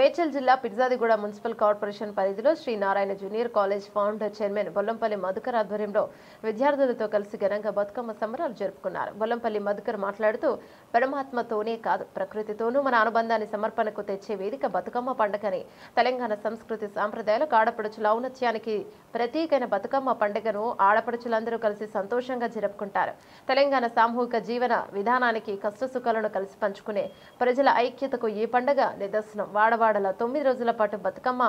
మేడ్చల్ జిల్లా Peerzadiguda municipal corporation పరిధిలో Sri Narayana junior college founder chairman Bollampalli Madhukar ఆధ్వర్యంలో విద్యార్థులతో కలిసి ఘనంగా బతుకమ్మ సంబరాలు జరుపుకున్నారు. బొల్లంపల్లి మధుకర్ మాట్లాడుతూ పరమాత్మతోనే కాదు ప్రకృతితోనూ మన అనుబంధాన్ని సమర్పణకు తెచ్చే వేదిక బతుకమ్మ పండుగని తెలంగాణ సంస్కృతి సాంప్రదాయాలకు ఆడపడుచుల ఔన్నత్యానికి ప్రతీకైన బతుకమ్మ పండుగను ఆడపడుచులందరూ కలిసి సంతోషంగా జరుపుకుంటారు. తెలంగాణ సామూహిక జీవన విధానానికి కష్టసుఖాలను కలిసి పంచుకునే ప్రజల ఐక్యతకు ఈ పండుగ నిదర్శనం. వాడవాడల 9 రోజుల పాటు బతుకమ్మ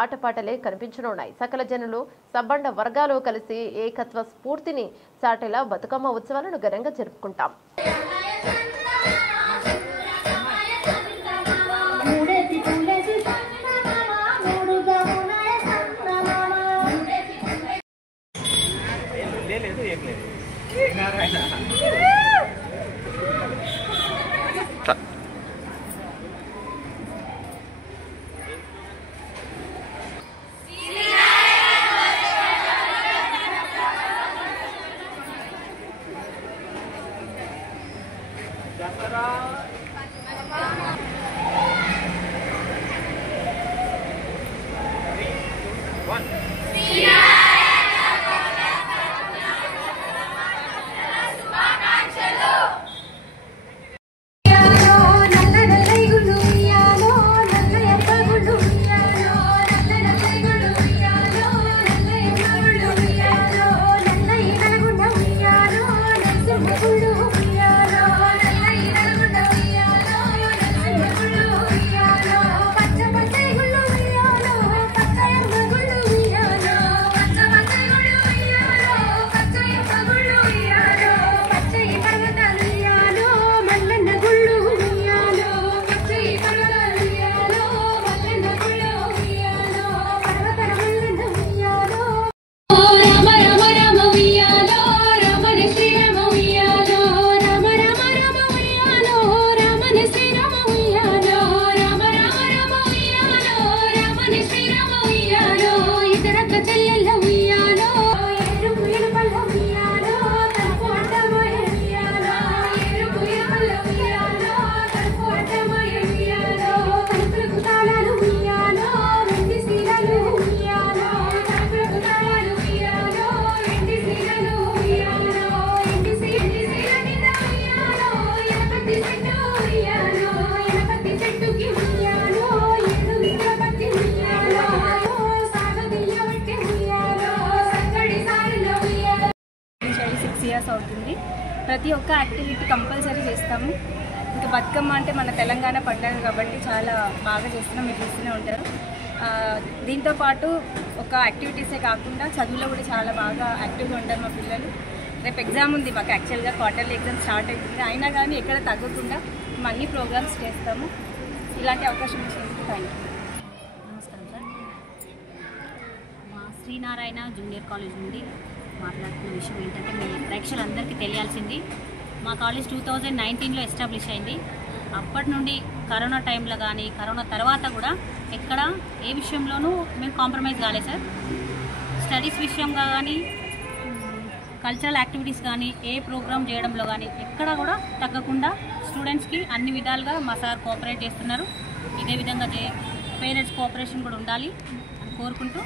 ఆటపాటలే కనిపించనున్నాయి. సకల జనులు సబ్బండ వర్గాలు కలిసి ఏకత్వ స్ఫూర్తిని చాటేలా బతుకమ్మ ఉత్సవాలను ఘనంగా జరుపుకుంటాం. అవుతుంది. ప్రతి ఒక్క యాక్టివిటీ కంపల్సరీ చేస్తాము. ఇంకా బతుకమ్మ అంటే మన తెలంగాణ పండుగ కాబట్టి చాలా బాగా చేస్తున్నాం, మీరు చూస్తూనే ఉంటారు. దీంతో పాటు ఒక యాక్టివిటీసే కాకుండా చదువులో కూడా చాలా బాగా యాక్టివ్గా ఉంటారు మా పిల్లలు. రేపు ఎగ్జామ్ ఉంది మాకు, యాక్చువల్గా క్వార్టర్లీ ఎగ్జామ్ స్టార్ట్ అవుతుంది. అయినా కానీ ఎక్కడ తగ్గకుండా మేము అన్ని ప్రోగ్రామ్స్ చేస్తాము. ఇలాంటి అవకాశం ఇచ్చినందుకు థ్యాంక్ యూ. నమస్కారం సార్, మా శ్రీనారాయణ జూనియర్ కాలేజ్ నుండి మాట్లాడుతున్న విషయం ఏంటంటే, మీ ప్రేక్షకులందరికీ తెలియాల్సింది, మా కాలేజ్ 2019లో ఎస్టాబ్లిష్ అయింది. అప్పటి నుండి కరోనా టైంలో కానీ కరోనా తర్వాత కూడా ఎక్కడ ఏ విషయంలోనూ మేము కాంప్రమైజ్ కాలేదు సార్. స్టడీస్ విషయంగా కానీ కల్చరల్ యాక్టివిటీస్ కానీ ఏ ప్రోగ్రామ్ చేయడంలో కానీ ఎక్కడ కూడా తగ్గకుండా స్టూడెంట్స్కి అన్ని విధాలుగా మా సార్ కోఆపరేట్ చేస్తున్నారు. ఇదే విధంగా పేరెంట్స్ కోఆపరేషన్ కూడా ఉండాలి అని కోరుకుంటూ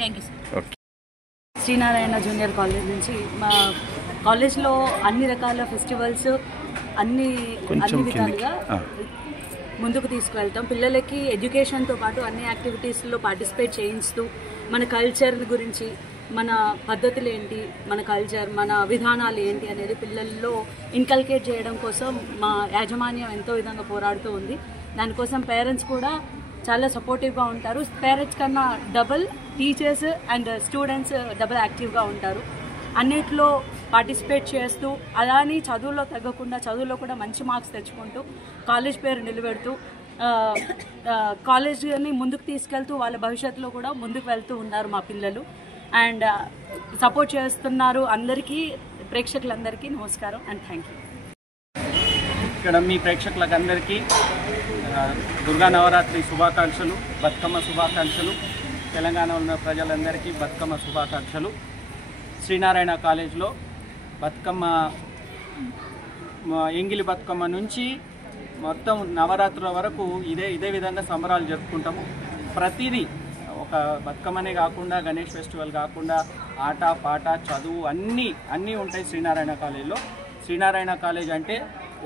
thank you sir. Sri Narayana junior college నుంచి మా కాలేజ్లో అన్ని రకాల ఫెస్టివల్స్ అన్ని విధాలుగా ముందుకు తీసుకువెళ్తాం. పిల్లలకి ఎడ్యుకేషన్తో పాటు అన్ని యాక్టివిటీస్లో పార్టిసిపేట్ చేయిస్తూ మన కల్చర్ గురించి, మన పద్ధతులు ఏంటి, మన కల్చర్, మన విధానాలు ఏంటి అనేది పిల్లల్లో ఇన్కల్కేట్ చేయడం కోసం మా యాజమాన్యం ఎంతో విధంగా పోరాడుతూ ఉంది. దానికోసం పేరెంట్స్ కూడా చాలా సపోర్టివ్గా ఉంటారు. పేరెంట్స్ కన్నా double teachers and students double యాక్టివ్గా ఉంటారు. అన్నిట్లో పార్టిసిపేట్ చేస్తూ అలానే చదువులో తగ్గకుండా చదువులో కూడా మంచి మార్క్స్ తెచ్చుకుంటూ కాలేజ్ పేరు నిలబెడుతూ కాలేజ్ని ముందుకు తీసుకెళ్తూ వాళ్ళ భవిష్యత్తులో కూడా ముందుకు వెళ్తూ ఉన్నారు మా పిల్లలు. అండ్ సపోర్ట్ చేస్తున్నారు. అందరికీ ప్రేక్షకులందరికీ నమస్కారం అండ్ థ్యాంక్ యూ. ఇక్కడ మీ ప్రేక్షకులకు అందరికీ దుర్గా నవరాత్రి శుభాకాంక్షలు, బతుకమ్మ శుభాకాంక్షలు. తెలంగాణలో ఉన్న ప్రజలందరికీ బతుకమ్మ శుభాకాంక్షలు. శ్రీనారాయణ కాలేజ్లో బతుకమ్మ ఎంగిలి బతుకమ్మ నుంచి మొత్తం నవరాత్రుల వరకు ఇదే విధంగా సంబరాలు జరుపుకుంటాము. ప్రతిదీ ఒక బతుకమ్మనే కాకుండా గణేష్ ఫెస్టివల్ కాకుండా ఆట పాట చదువు అన్నీ ఉంటాయి శ్రీనారాయణ కాలేజీలో. శ్రీనారాయణ కాలేజ్ అంటే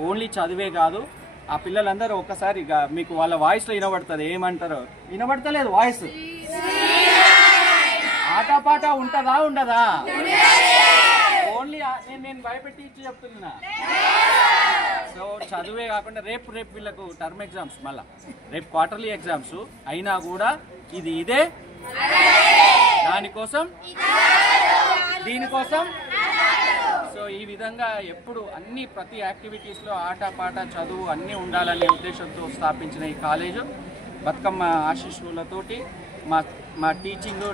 ఓన్లీ చదువే కాదు. ఆ పిల్లలందరూ ఒక్కసారి మీకు వాళ్ళ వాయిస్లో వినబడుతుంది. ఏమంటారు? వినబడతలేదు వాయిస్. ఆట పాట ఉంటుందా ఉండదా? ఓన్లీ నేను భయపెట్టి ఇచ్చి చెప్తున్నా. సో చదువే కాకుండా రేపు వీళ్ళకు టర్మ్ ఎగ్జామ్స్, మళ్ళా రేపు క్వార్టర్లీ ఎగ్జామ్స్ అయినా కూడా ఇదే దీనికోసం. సో ఈ విధంగా ఎప్పుడు ప్రతి యాక్టివిటీస్లో ఆట పాట చదువు అన్నీ ఉండాలనే ఉద్దేశంతో స్థాపించిన ఈ కాలేజు బతుకమ్మ ఆశీస్సులతోటి మా టీచింగ్